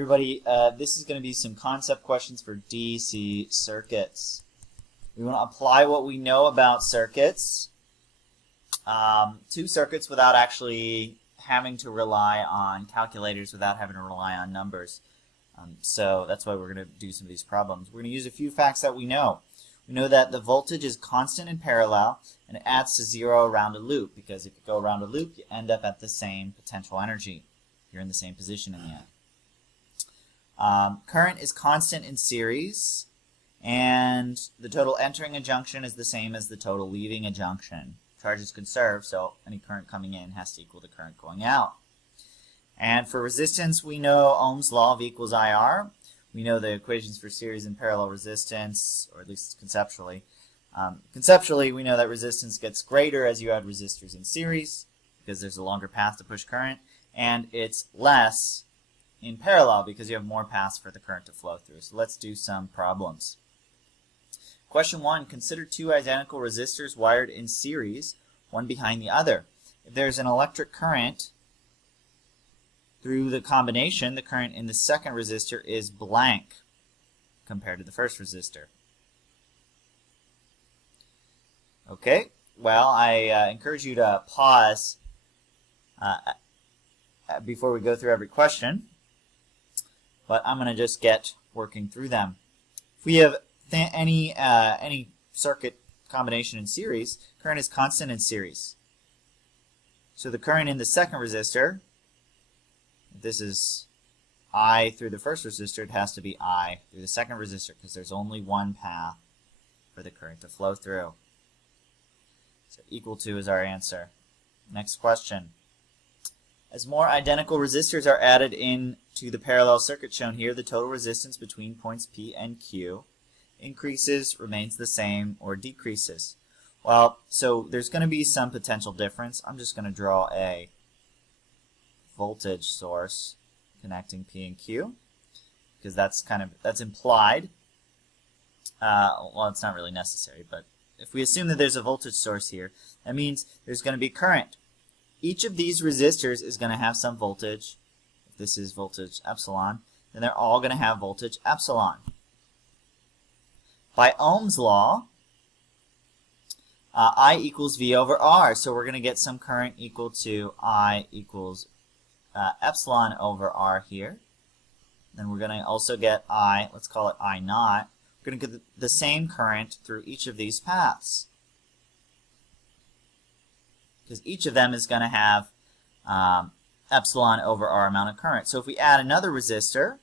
Everybody, this is going to be some concept questions for DC circuits. We want to apply what we know about circuits to circuits without actually having to rely on calculators, without having to rely on numbers. So that's why we're going to do some of these problems. We're going to use a few facts that we know. We know that the voltage is constant in parallel, and it adds to 0 around a loop, because if you go around a loop, you end up at the same potential energy. You're in the same position in the end. Current is constant in series, and the total entering a junction is the same as the total leaving a junction. Charge is conserved, so any current coming in has to equal the current going out. And for resistance, we know Ohm's law of equals IR. We know the equations for series and parallel resistance, or at least conceptually. Conceptually, we know that resistance gets greater as you add resistors in series, because there's a longer path to push current, and it's less in parallel because you have more paths for the current to flow through. So let's do some problems. Question 1, consider two identical resistors wired in series, one behind the other. If there's an electric current through the combination, the current in the second resistor is blank compared to the first resistor. Okay, well, I encourage you to pause before we go through every question, but I'm going to just get working through them. If we have any circuit combination in series, current is constant in series. So the current in the second resistor, if this is I through the first resistor, it has to be I through the second resistor, because there's only one path for the current to flow through. So equal to is our answer. Next question. As more identical resistors are added into the parallel circuit shown here, the total resistance between points P and Q increases, remains the same, or decreases. Well, so there's going to be some potential difference. I'm just going to draw a voltage source connecting P and Q, because that's implied. Well, it's not really necessary, but if we assume that there's a voltage source here, that means there's going to be current. Each of these resistors is going to have some voltage. If this is voltage epsilon, then they're all going to have voltage epsilon. By Ohm's law, I equals V over R. So we're going to get some current equal to I equals epsilon over R here. Then we're going to also get I, let's call it I naught. We're going to get the same current through each of these paths, because each of them is going to have epsilon over R amount of current. So if we add another resistor,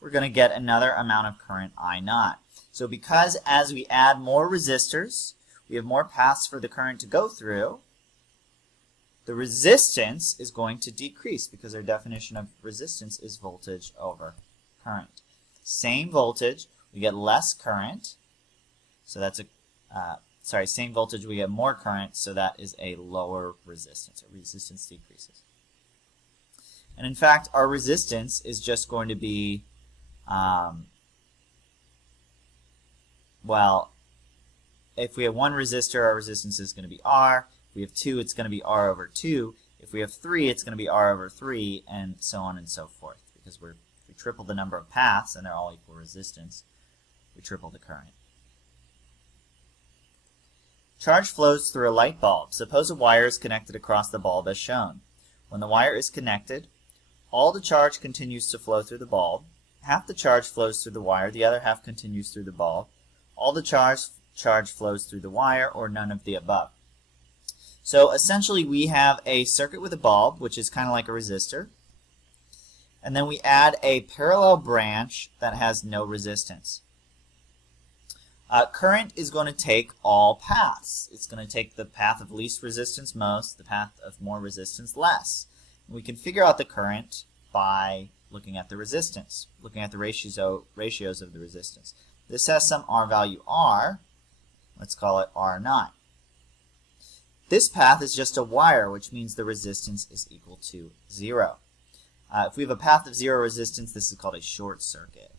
we're going to get another amount of current I naught. So because as we add more resistors, we have more paths for the current to go through, the resistance is going to decrease, because our definition of resistance is voltage over current. Same voltage, we get less current, so that's same voltage, we get more current, so that is a lower resistance. Our resistance decreases. And in fact, our resistance is just going to be, well, if we have one resistor, our resistance is going to be R. If we have two, it's going to be R over 2. If we have 3, it's going to be R over 3, and so on and so forth, because we triple the number of paths, and they're all equal resistance. We triple the current. Charge flows through a light bulb. Suppose a wire is connected across the bulb as shown. When the wire is connected, all the charge continues to flow through the bulb. Half the charge flows through the wire, the other half continues through the bulb. All the charge flows through the wire, or none of the above. So essentially we have a circuit with a bulb, which is kind of like a resistor. And then we add a parallel branch that has no resistance. Current is going to take all paths. It's going to take the path of least resistance most, the path of more resistance less. And we can figure out the current by looking at the resistance, looking at the ratios of the resistance. This has some R value R. Let's call it R naught. This path is just a wire, which means the resistance is equal to 0. If we have a path of 0 resistance, this is called a short circuit.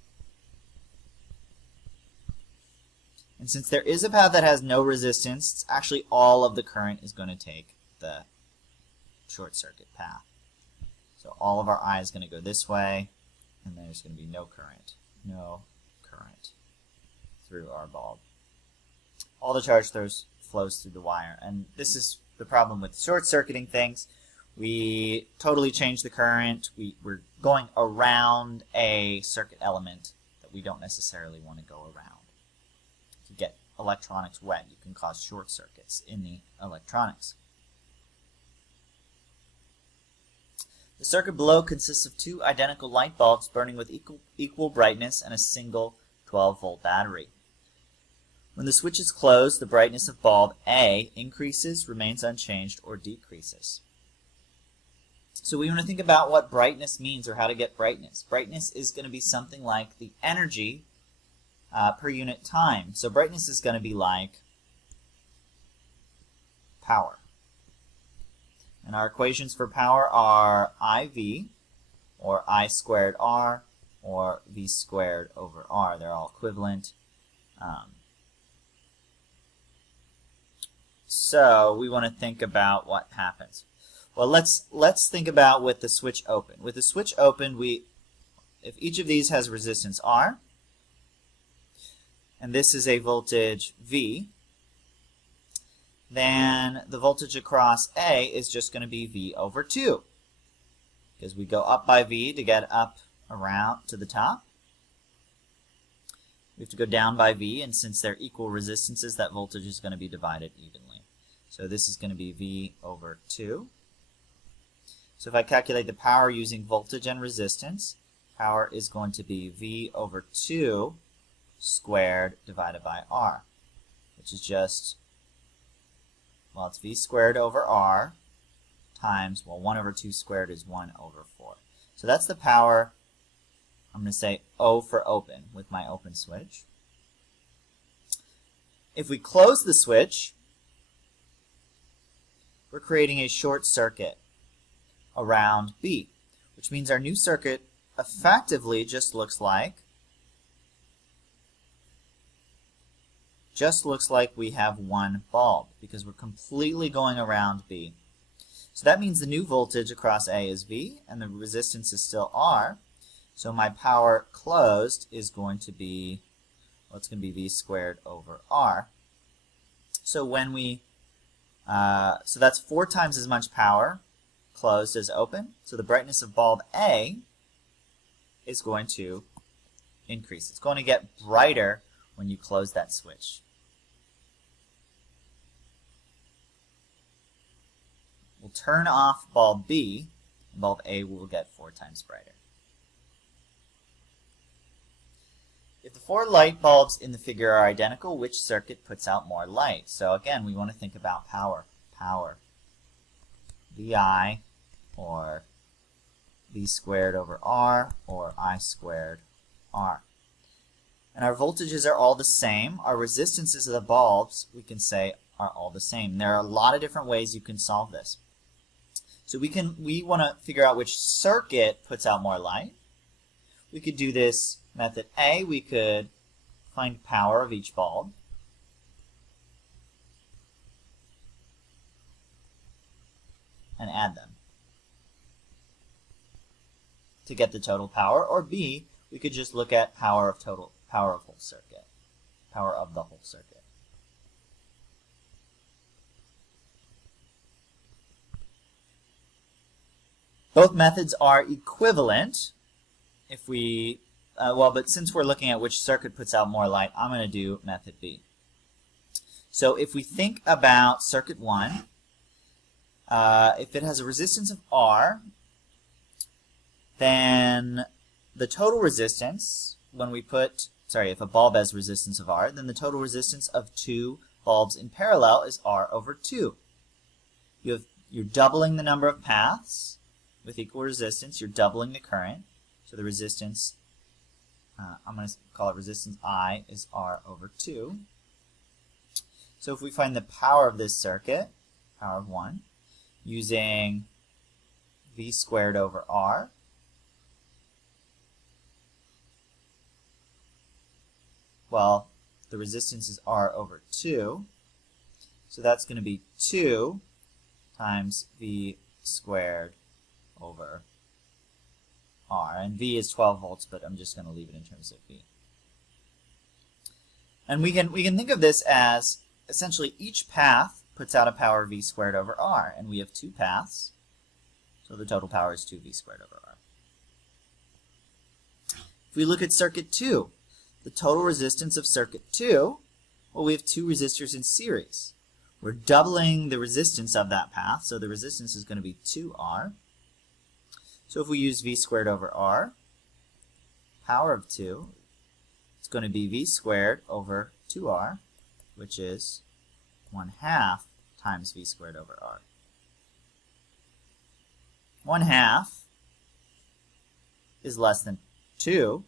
And since there is a path that has no resistance, it's actually all of the current is going to take the short circuit path. So all of our I is going to go this way, and there's going to be no current through our bulb. All the charge flows through the wire, and this is the problem with short-circuiting things. We totally change the current. We're going around a circuit element that we don't necessarily want to go around. If you get electronics wet, you can cause short circuits in the electronics. The circuit below consists of two identical light bulbs burning with equal brightness and a single 12-volt battery. When the switch is closed, the brightness of bulb A increases, remains unchanged, or decreases. So we want to think about what brightness means or how to get brightness. Brightness is going to be something like the energy per unit time. So brightness is going to be like power. And our equations for power are IV, or I squared R, or V squared over R. They're all equivalent. So we want to think about what happens. Well, let's think about with the switch open. With the switch open, if each of these has resistance R, and this is a voltage V, then the voltage across A is just going to be V over 2. Because we go up by V to get up around to the top. We have to go down by V, and since they're equal resistances, that voltage is going to be divided evenly. So this is going to be V over 2. So if I calculate the power using voltage and resistance, power is going to be V over 2 squared divided by R, which is just, well, it's V squared over R times, well, 1 over 2 squared is 1 over 4. So that's the power. I'm going to say O for open with my open switch. If we close the switch, we're creating a short circuit around B, which means our new circuit effectively just looks like we have one bulb, because we're completely going around B. So that means the new voltage across A is V, and the resistance is still R. So my power closed is going to be, well, it's going to be V squared over R. So when we, so that's 4 times as much power closed as open. So the brightness of bulb A is going to increase. It's going to get brighter when you close that switch. We'll turn off bulb B, and bulb A will get 4 times brighter. If the 4 light bulbs in the figure are identical, which circuit puts out more light? So again, we want to think about power. Power. VI, or V squared over R, or I squared R. And our voltages are all the same. Our resistances of the bulbs, we can say, are all the same. There are a lot of different ways you can solve this. So we want to figure out which circuit puts out more light. We could do this method A. We could find power of each bulb. And add them to get the total power. Or B, we could just look at power of whole circuit, power of the whole circuit. Both methods are equivalent. If we, but since we're looking at which circuit puts out more light, I'm going to do method B. So if we think about circuit 1, if it has a resistance of R, then the total resistance, when we put, if a bulb has resistance of R, then the total resistance of 2 bulbs in parallel is R over 2. You're doubling the number of paths with equal resistance. You're doubling the current. So the resistance, I'm going to call it resistance I, is R over 2. So if we find the power of this circuit, power of 1, using V squared over R, well, the resistance is R over 2, so that's going to be 2 times V squared over and V is 12 volts, but I'm just going to leave it in terms of V. And we can think of this as essentially each path puts out a power V squared over R, and we have two paths, so the total power is 2V squared over R. If we look at circuit 2, the total resistance of circuit 2, well, we have two resistors in series. We're doubling the resistance of that path, so the resistance is going to be 2R. So if we use V squared over R, power of 2, it's going to be V squared over 2R, which is 1/2 times V squared over R. 1/2 is less than 2,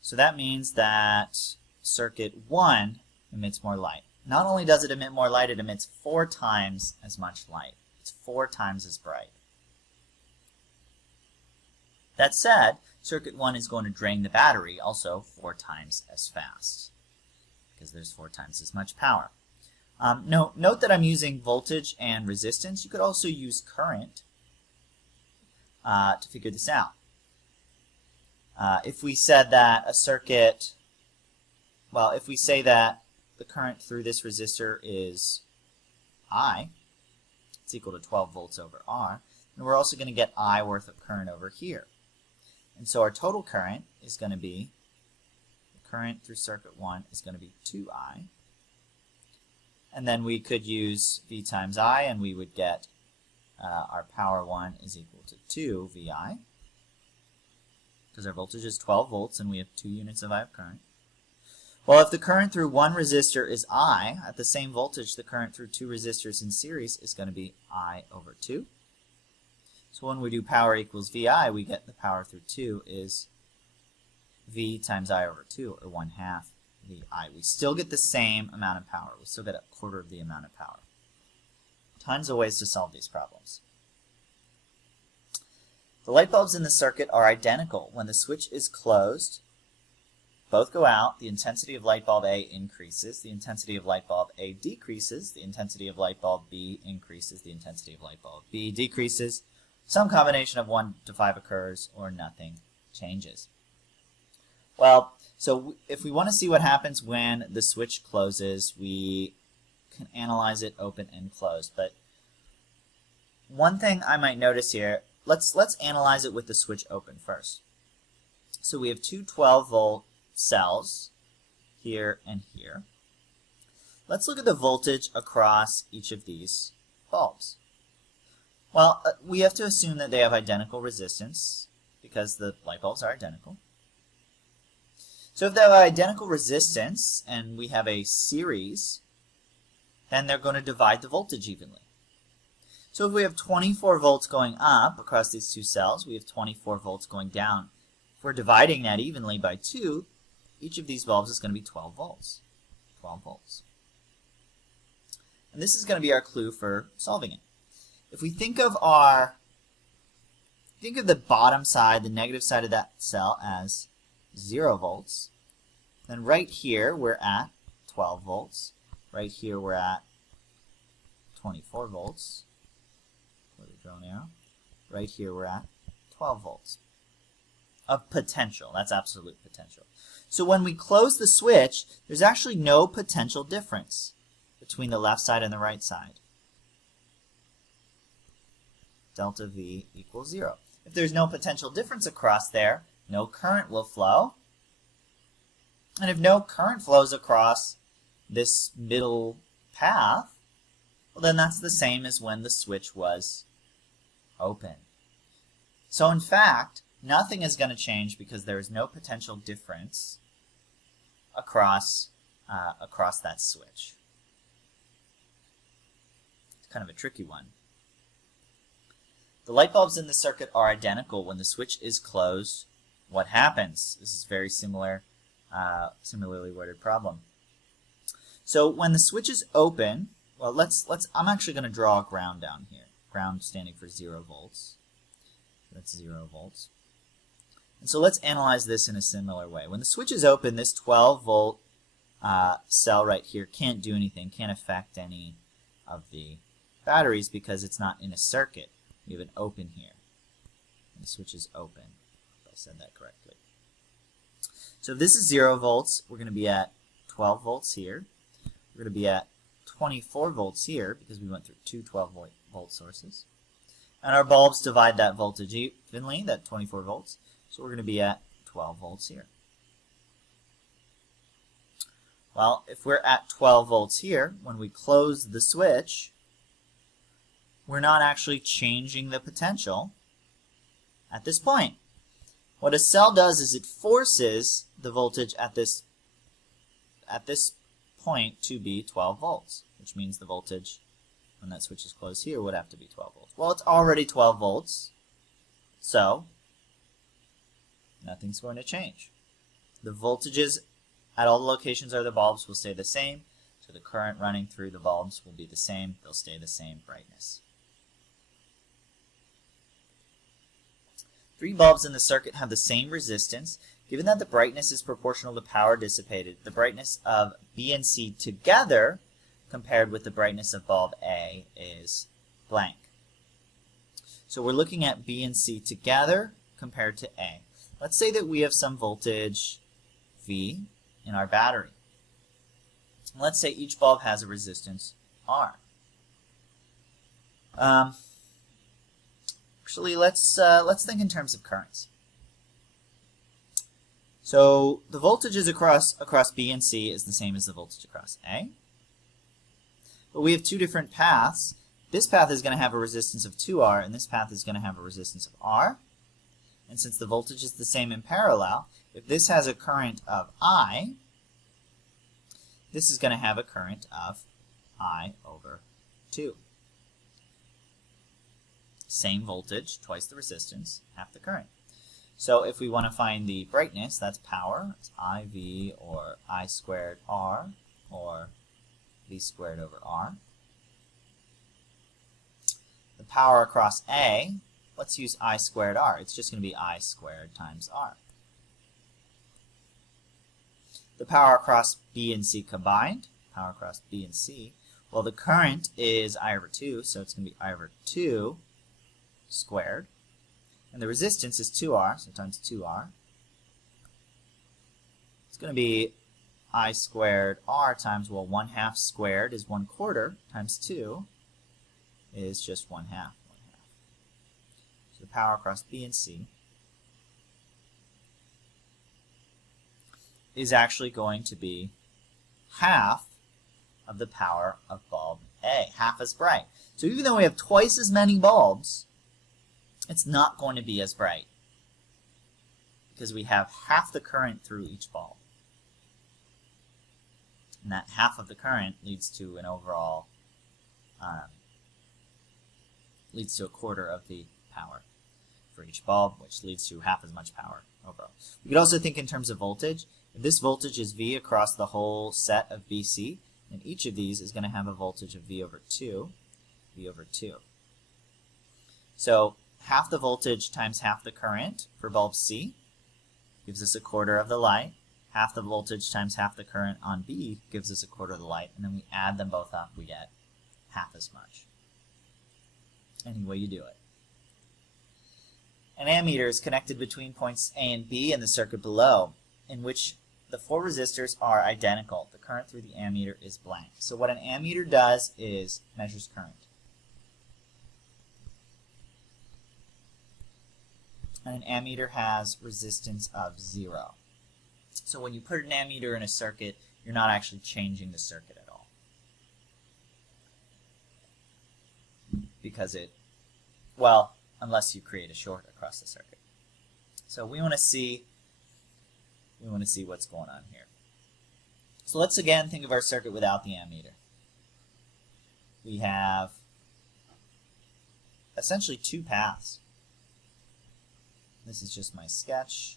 so that means that circuit 1 emits more light. Not only does it emit more light, it emits 4 times as much light. It's 4 times as bright. That said, circuit 1 is going to drain the battery also 4 times as fast, because there's 4 times as much power. Note that I'm using voltage and resistance. You could also use current to figure this out. If we said that a circuit, well, if we say that the current through this resistor is I, it's equal to 12 volts over R, and we're also going to get I worth of current over here. And so our total current is going to be, the current through circuit 1 is going to be 2I. And then we could use V times I, and we would get our power 1 is equal to 2 VI, because our voltage is 12 volts and we have 2 units of I of current. Well, if the current through one resistor is I, at the same voltage, the current through 2 resistors in series is going to be I over 2. So when we do power equals VI, we get the power through 2 is V times I over 2, or 1/2 VI. We still get the same amount of power. We still get 1/4 of the amount of power. Tons of ways to solve these problems. The light bulbs in the circuit are identical. When the switch is closed, both go out. The intensity of light bulb A increases. The intensity of light bulb A decreases. The intensity of light bulb B increases. The intensity of light bulb B decreases. Some combination of 1 to 5 occurs, or nothing changes. Well, so if we want to see what happens when the switch closes, we can analyze it open and closed. But one thing I might notice here, let's analyze it with the switch open first. So we have two 12-volt cells here and here. Let's look at the voltage across each of these bulbs. Well, we have to assume that they have identical resistance because the light bulbs are identical. So if they have identical resistance and we have a series, then they're going to divide the voltage evenly. So if we have 24 volts going up across these two cells, we have 24 volts going down. If we're dividing that evenly by 2, each of these bulbs is going to be 12 volts. 12 volts. And this is going to be our clue for solving it. If we think of the bottom side, the negative side of that cell as 0 volts, then right here we're at 12 volts. Right here we're at 24 volts. Where we draw an arrow. Right here we're at 12 volts. Of potential. That's absolute potential. So when we close the switch, there's actually no potential difference between the left side and the right side. Delta V equals 0. If there's no potential difference across there, no current will flow. And if no current flows across this middle path, well, then that's the same as when the switch was open. So in fact, nothing is going to change because there is no potential difference across that switch. It's kind of a tricky one. The light bulbs in the circuit are identical. When the switch is closed, what happens? This is a very similarly worded problem. So when the switch is open, well, I'm actually going to draw a ground down here. Ground standing for 0 volts. That's 0 volts. And so let's analyze this in a similar way. When the switch is open, this 12-volt cell right here can't do anything, can't affect any of the batteries because it's not in a circuit. We have an open here. and the switch is open, if I said that correctly. So if this is 0 volts, we're going to be at 12 volts here. We're going to be at 24 volts here because we went through two 12-volt sources. And our bulbs divide that voltage evenly, that 24 volts. So we're going to be at 12 volts here. Well, if we're at 12 volts here, when we close the switch, we're not actually changing the potential at this point. What a cell does is it forces the voltage at this point to be 12 volts, which means the voltage when that switch is closed here would have to be 12 volts. Well, it's already 12 volts, so nothing's going to change. The voltages at all the locations of the bulbs will stay the same, so the current running through the bulbs will be the same. They'll stay the same brightness. 3 bulbs in the circuit have the same resistance. Given that the brightness is proportional to power dissipated, the brightness of B and C together compared with the brightness of bulb A is blank. So we're looking at B and C together compared to A. Let's say that we have some voltage V in our battery. Let's say each bulb has a resistance R. Actually, let's think in terms of currents. So the voltages across B and C is the same as the voltage across A. But we have two different paths. This path is going to have a resistance of 2R, and this path is going to have a resistance of R. And since the voltage is the same in parallel, if this has a current of I, this is going to have a current of I over 2. Same voltage, twice the resistance, half the current. So if we want to find the brightness, that's power. It's IV or I squared R or V squared over R. The power across A, let's use I squared R. It's just going to be I squared times R. The power across B and C combined, power across B and C, well, the current is I over 2, so it's going to be I over 2 squared. And the resistance is 2R, so times 2R. It's going to be I squared R times, well, 1/2 squared is 1/4 times 2 is just 1/2. So the power across B and C is actually going to be half of the power of bulb A, half as bright. So even though we have twice as many bulbs, it's not going to be as bright because we have half the current through each bulb. And that half of the current leads to an overall, leads to a quarter of the power for each bulb, which leads to half as much power overall. We could also think in terms of voltage. If this voltage is V across the whole set of BC, then each of these is going to have a voltage of V over 2, V over 2. So half the voltage times half the current for bulb C gives us a quarter of the light. Half the voltage times half the current on B gives us a quarter of the light. And then we add them both up, we get half as much. Any way you do it. An ammeter is connected between points A and B in the circuit below, in which the 4 resistors are identical. The current through the ammeter is blank. So what an ammeter does is measures current. And an ammeter has resistance of 0. So when you put an ammeter in a circuit, you're not actually changing the circuit at all. Because well, unless you create a short across the circuit. So we want to see what's going on here. So let's again think of our circuit without the ammeter. We have essentially 2 paths. This is just my sketch.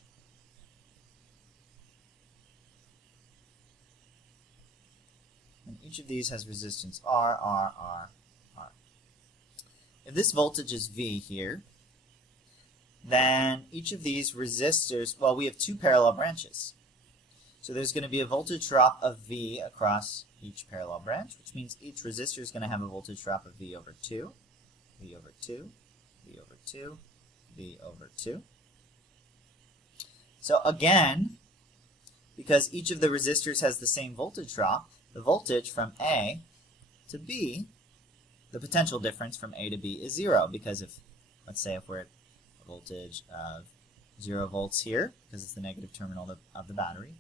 And each of these has resistance R, R, R, R. If this voltage is V here, then each of these resistors, well, we have 2 parallel branches. So there's going to be a voltage drop of V across each parallel branch, which means each resistor is going to have a voltage drop of V over 2, V over 2, V over 2, V over 2. So again, because each of the resistors has the same voltage drop, the voltage from A to B, the potential difference from A to B is 0, because if, let's say if we're at a voltage of 0 volts here, because it's the negative terminal of the battery,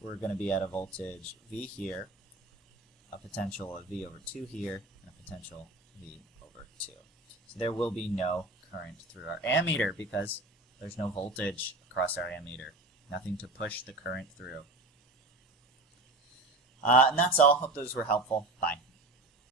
we're going to be at a voltage V here, a potential of V over 2 here, and a potential V over 2. So there will be no current through our ammeter because there's no voltage across our ammeter. Nothing to push the current through. And that's all. Hope those were helpful. Bye.